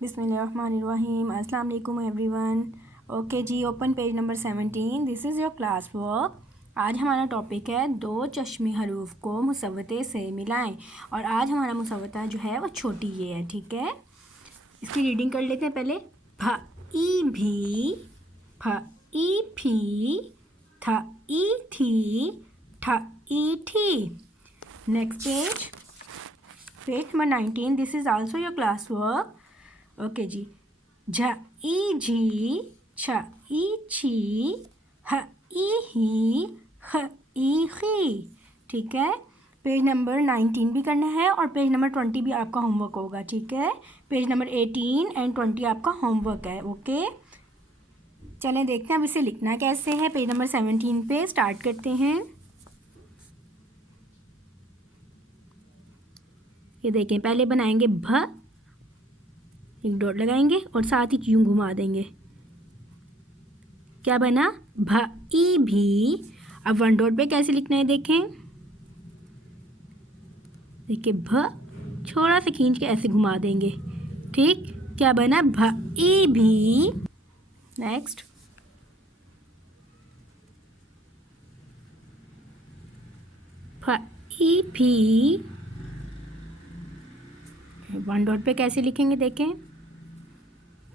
बिस्मिल्लाहिर्रहमानिर्रहीम। अस्सलाम वालेकुम एवरीवन। ओके जी, open page number 17। This is your class work. आज हमारा टॉपिक है दो चश्मी हरूफ को मुसव्वते से मिलाएं। और आज हमारा मुसव्वता जो है वो छोटी ये है, ठीक है। इसकी रीडिंग कर लेते हैं पहले। फ ई भी, फ ई फी, थ ई थी, ठ ई ठी। Next page number 19। This is also your class work. Okay जी। झ ई झी, छ ई छी, ह ई ही, ह ई ही। ठीक है। पेज नंबर 19 भी करना है और पेज नंबर 20 भी आपका होमवर्क होगा, ठीक है। पेज नंबर 18 एंड 20 आपका होमवर्क है। ओके, चलें देखते हैं अब इसे लिखना कैसे है। पेज नंबर 17 पे स्टार्ट करते हैं। ये देखें, पहले बनाएंगे भ, एक डॉट लगाएंगे और साथ ही यूं घुमा देंगे। क्या बना? भ ई भी। अब वन डॉट पे कैसे लिखना है देखें। देखिए, भ थोड़ा सा खींच के ऐसे घुमा देंगे। ठीक, क्या बना? भ ई भी। नेक्स्ट, फ ई भी। वन डॉट पे कैसे लिखेंगे देखें।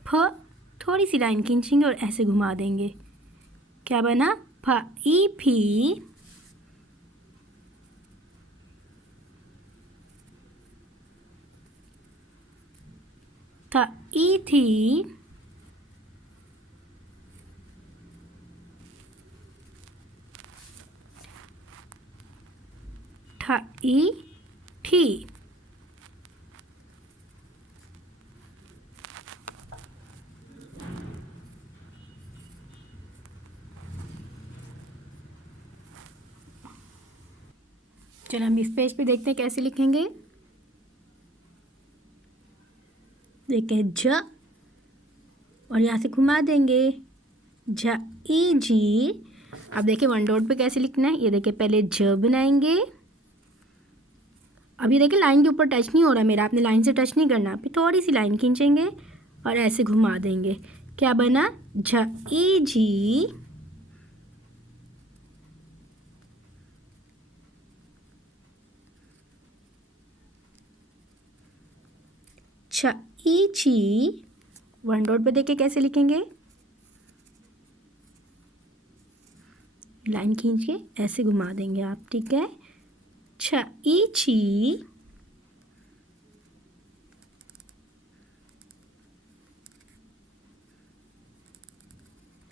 फ थोड़ी सी लाइन खींचेंगे और ऐसे घुमा देंगे। क्या बना? फ ई भी। थ ई थी। ठ ई ठी। चलो हम इस पेज पे देखते हैं कैसे लिखेंगे। देखें, झ और यहाँ से घुमा देंगे। झ ई जी। अब देखिए वन डॉट पे कैसे लिखना है। ये देखिए, पहले झ बनाएंगे। अब ये देखिए, लाइन के ऊपर टच नहीं हो रहा मेरा, आपने लाइन से टच नहीं करना। फिर थोड़ी सी लाइन खींचेंगे और ऐसे घुमा देंगे। क्या बना? झ ई जी। छ ई छी। वन डॉट पे देखिए कैसे लिखेंगे। लाइन खींच के ऐसे घुमा देंगे आप, ठीक है। छ ई छी।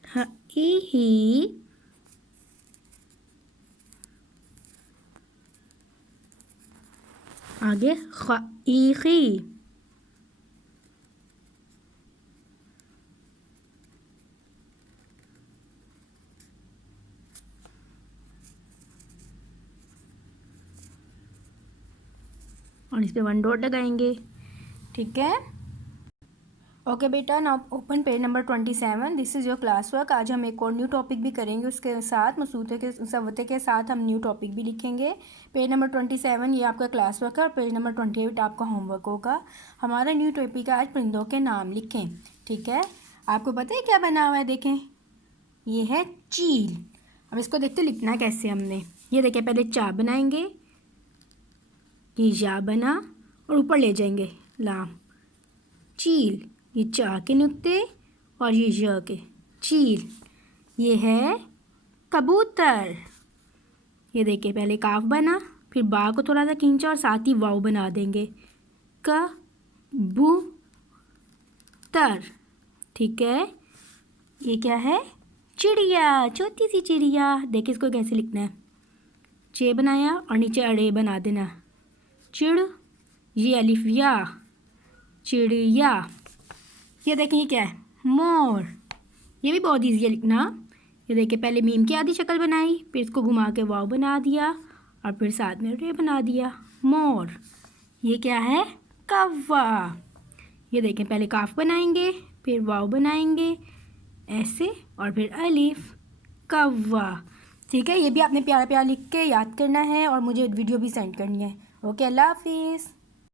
ह ई ही। आगे ख ई खी। और इस पे वन डॉट लगाएंगे, ठीक है। ओके बेटा, now open page number 27। This is your class work. आज हम एक और न्यू टॉपिक भी करेंगे, उसके साथ मुसव्वते के साथ हम न्यू टॉपिक भी लिखेंगे। पेज नंबर 27 ये आपका क्लास वर्क है और पेज नंबर 28 आपका होमवर्क होगा। हमारा न्यू टॉपिक है आज परिंदों के नाम लिखें, ठीक है। आपको पता है क्या बना हुआ है? देखें, ये है चील। अब इसको देखते लिखना कैसे हमने। ये देखें, पहले चा बनाएंगे, ये या बना और ऊपर ले जाएंगे लाम। चील, ये चा के नुक्ते और ये य के, चील। ये है कबूतर। ये देखिए, पहले काफ बना, फिर बा को थोड़ा सा खींचा और साथ ही वाव बना देंगे। क बू तर, ठीक है। ये क्या है? चिड़िया, छोटी सी चिड़िया। देखिए इसको कैसे लिखना है। चे बनाया और नीचे अड़े बना देना। चिड़, ये अलिफ या, चिड़िया। ये देखिए, ये क्या है? मोर। ये भी बहुत ईजी है लिखना। ये देखिए, पहले मीम की आधी शक्ल बनाई, फिर इसको घुमा के वाव बना दिया और फिर साथ में रे बना दिया, मोर। ये क्या है? कौवा। ये देखें, पहले काफ बनाएंगे, फिर वाव बनाएंगे ऐसे और फिर अलिफ, कौवा। ठीक है, ये भी आपने प्यारा प्यारा लिख के याद करना है और मुझे वीडियो भी सेंड करनी है। ओके, अल्लाह हाफिज़।